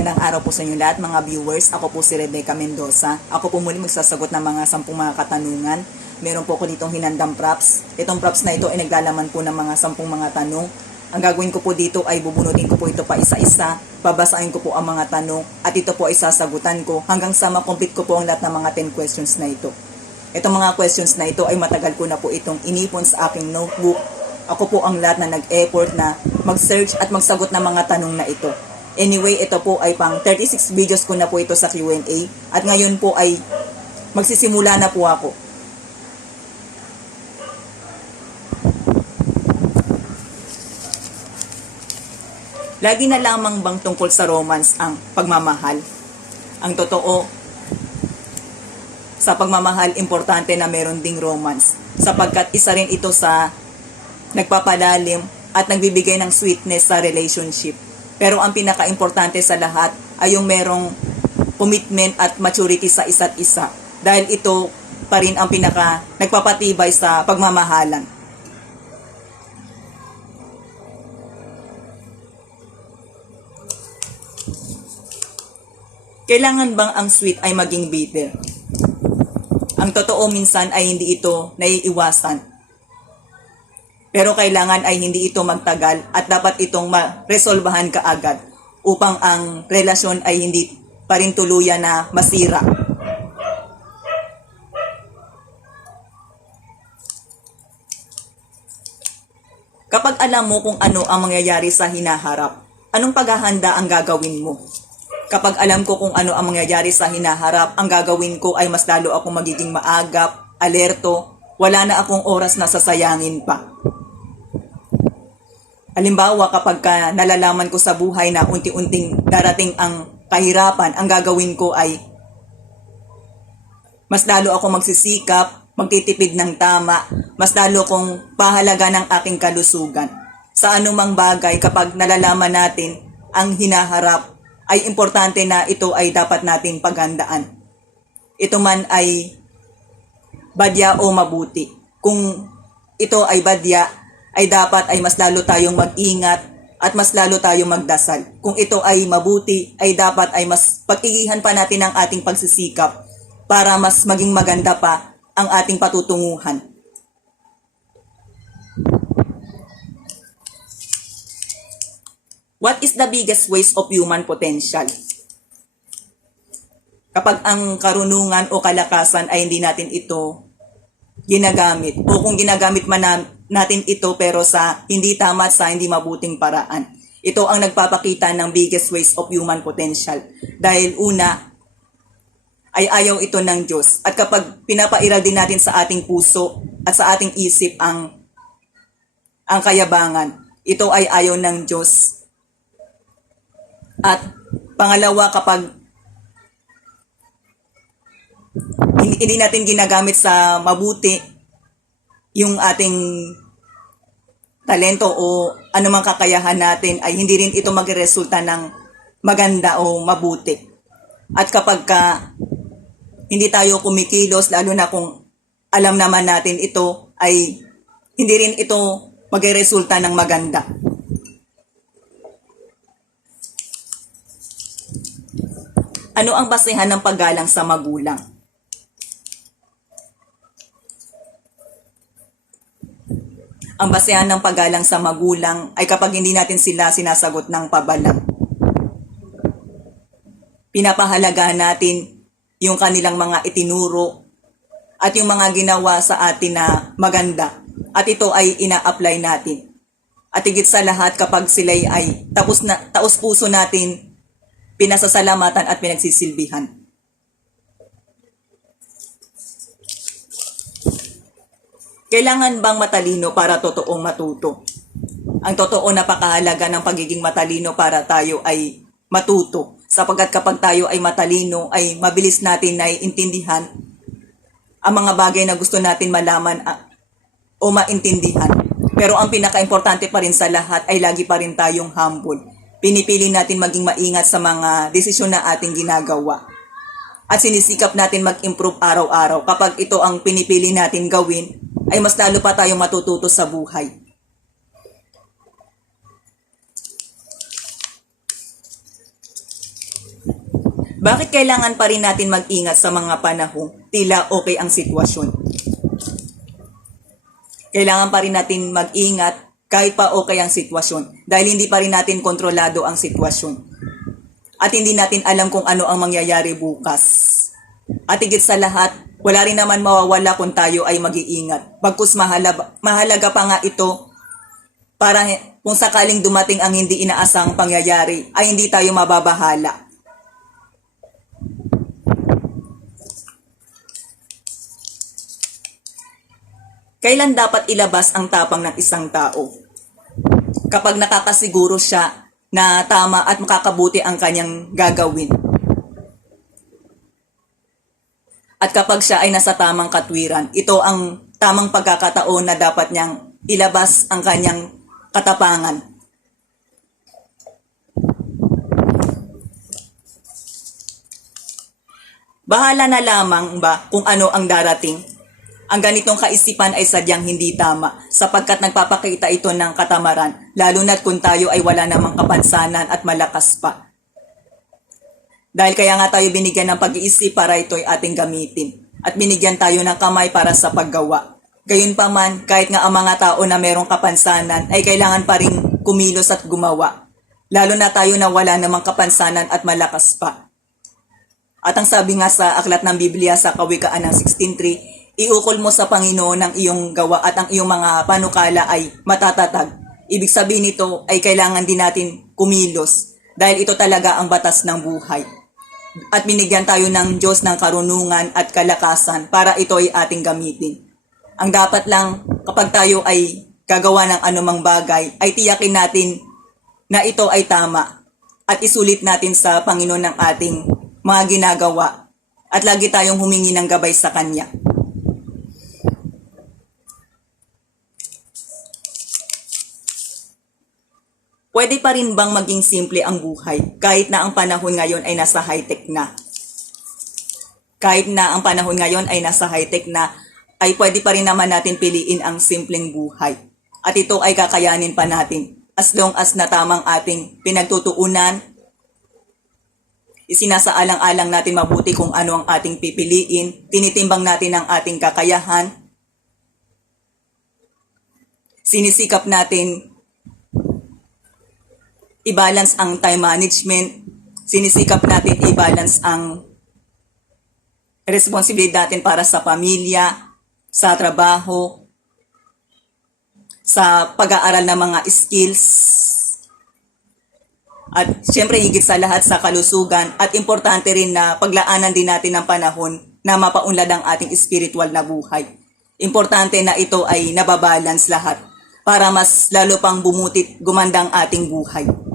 Magandang araw po sa inyo lahat mga viewers. Ako po si Rebecca Mendoza. Ako po muli magsasagot ng mga 10 mga katanungan. Meron po ako ditong hinandang props. Itong props na ito ay naglalaman po ng mga 10 mga tanong. Ang gagawin ko po dito ay bubunutin ko po ito pa isa-isa. Babasahin ko po ang mga tanong at ito po ay sasagutan ko hanggang sa makomplete ko po ang lahat ng mga 10 questions na ito. Itong mga questions na ito ay matagal ko na po itong inipon sa aking notebook. Ako po ang lahat na nag-effort na mag-search at magsagot ng mga tanong na ito. Anyway, ito po ay pang 36 videos ko na po ito sa Q&A at ngayon po ay magsisimula na po ako. Lagi na lamang bang tungkol sa romance ang pagmamahal? Ang totoo, sa pagmamahal, importante na meron ding romance sapagkat isa rin ito sa nagpapalalim at nagbibigay ng sweetness sa relationship. Pero ang pinaka-importante sa lahat ay yung merong commitment at maturity sa isa't isa. Dahil ito pa rin ang nagpapatibay sa pagmamahalan. Kailangan bang ang sweet ay maging bitter? Ang totoo minsan ay hindi ito naiiwasan. Pero kailangan ay hindi ito magtagal at dapat itong maresolbahan kaagad upang ang relasyon ay hindi pa rin tuluyan na masira. Kapag alam mo kung ano ang mangyayari sa hinaharap, anong paghahanda ang gagawin mo? Kapag alam ko kung ano ang mangyayari sa hinaharap, ang gagawin ko ay mas lalo akong magiging maagap, alerto, wala na akong oras na sasayangin pa. Halimbawa, kapag nalalaman ko sa buhay na unti-unting darating ang kahirapan, ang gagawin ko ay mas lalo ako magsisikap, magtitipid ng tama, mas lalo kong pahalaga ng aking kalusugan. Sa anumang bagay, kapag nalalaman natin ang hinaharap, ay importante na ito ay dapat nating paghandaan. Ito man ay badya o mabuti. Kung ito ay badya, ay dapat ay mas lalo tayong mag-ingat at mas lalo tayong magdasal. Kung ito ay mabuti, ay dapat ay mas pag-igihan pa natin ang ating pagsisikap para mas maging maganda pa ang ating patutunguhan. What is the biggest waste of human potential? Kapag ang karunungan o kalakasan ay hindi natin ito ginagamit o kung ginagamit man natin ito pero sa hindi tama at sa hindi mabuting paraan. Ito ang nagpapakita ng biggest waste of human potential. Dahil una, ay ayaw ito ng Diyos. At kapag pinapairal din natin sa ating puso at sa ating isip ang kayabangan, ito ay ayaw ng Diyos. At pangalawa, kapag hindi natin ginagamit sa mabuti yung ating talento o anumang kakayahan natin, ay hindi rin ito magresulta ng maganda o mabuti. At kapag hindi tayo kumikilos, lalo na kung alam naman natin ito, ay hindi rin ito magresulta ng maganda. Ano ang basehan ng paggalang sa magulang? Ang basehan ng paggalang sa magulang ay kapag hindi natin sila sinasagot ng pabalang. Pinapahalagahan natin yung kanilang mga itinuro at yung mga ginawa sa atin na maganda at ito ay ina-apply natin. At higit sa lahat, kapag sila ay taos puso natin pinasasalamatan at pinagsisilbihan. Kailangan bang matalino para totoong matuto? Ang totoo, napakahalaga ng pagiging matalino para tayo ay matuto. Sapagkat kapag tayo ay matalino, ay mabilis natin naiintindihan ang mga bagay na gusto natin malaman o maintindihan. Pero ang pinaka-importante pa rin sa lahat ay lagi pa rin tayong humble. Pinipili natin maging maingat sa mga desisyon na ating ginagawa. At sinisikap natin mag-improve araw-araw. Kapag ito ang pinipili natin gawin, ay mas lalo pa tayong matututo sa buhay. Bakit kailangan pa rin natin mag-ingat sa mga panahong tila okay ang sitwasyon? Kailangan pa rin natin mag-ingat kahit pa okay ang sitwasyon dahil hindi pa rin natin kontrolado ang sitwasyon. At hindi natin alam kung ano ang mangyayari bukas. At higit sa lahat, wala rin naman mawawala kung tayo ay mag-iingat. Bagkus mahalaga pa nga ito para kung sakaling dumating ang hindi inaasang pangyayari ay hindi tayo mababahala. Kailan dapat ilabas ang tapang ng isang tao? Kapag nakakasiguro siya na tama at makakabuti ang kanyang gagawin. At kapag siya ay nasa tamang katwiran, ito ang tamang pagkakataon na dapat niyang ilabas ang kanyang katapangan. Bahala na lamang ba kung ano ang darating? Ang ganitong kaisipan ay sadyang hindi tama sapagkat nagpapakita ito ng katamaran, lalo na't kung tayo ay wala namang kapansanan at malakas pa. Dahil kaya nga tayo binigyan ng pag-iisip para ito ay ating gamitin at binigyan tayo ng kamay para sa paggawa. Gayunpaman, kahit nga ang mga tao na merong kapansanan ay kailangan pa rin kumilos at gumawa, lalo na tayo na wala namang kapansanan at malakas pa. At ang sabi nga sa aklat ng Biblia sa Kawikaan ng 16:3, iukol mo sa Panginoon ang iyong gawa at ang iyong mga panukala ay matatatag. Ibig sabihin nito ay kailangan din natin kumilos dahil ito talaga ang batas ng buhay. At binigyan tayo ng Diyos ng karunungan at kalakasan para ito ay ating gamitin. Ang dapat lang kapag tayo ay gagawa ng anumang bagay ay tiyakin natin na ito ay tama at isulit natin sa Panginoon ng ating mga ginagawa at lagi tayong humingi ng gabay sa Kanya. Pwede pa rin bang maging simple ang buhay kahit na ang panahon ngayon ay nasa high-tech na? Kahit na ang panahon ngayon ay nasa high-tech na, ay pwede pa rin naman natin piliin ang simpleng buhay. At ito ay kakayanin pa natin as long as na tamang ating pinagtutuunan, isinasaalang-alang natin mabuti kung ano ang ating pipiliin, tinitimbang natin ang ating kakayahan, sinisikap natin i-balance ang time management, sinisikap natin i-balance ang responsibilidad natin para sa pamilya, sa trabaho, sa pag-aaral ng mga skills, at syempre higit sa lahat sa kalusugan at importante rin na paglaanan din natin ng panahon na mapaunlad ang ating spiritual na buhay. Importante na ito ay nababalance lahat para mas lalo pang bumutit gumandang ating buhay.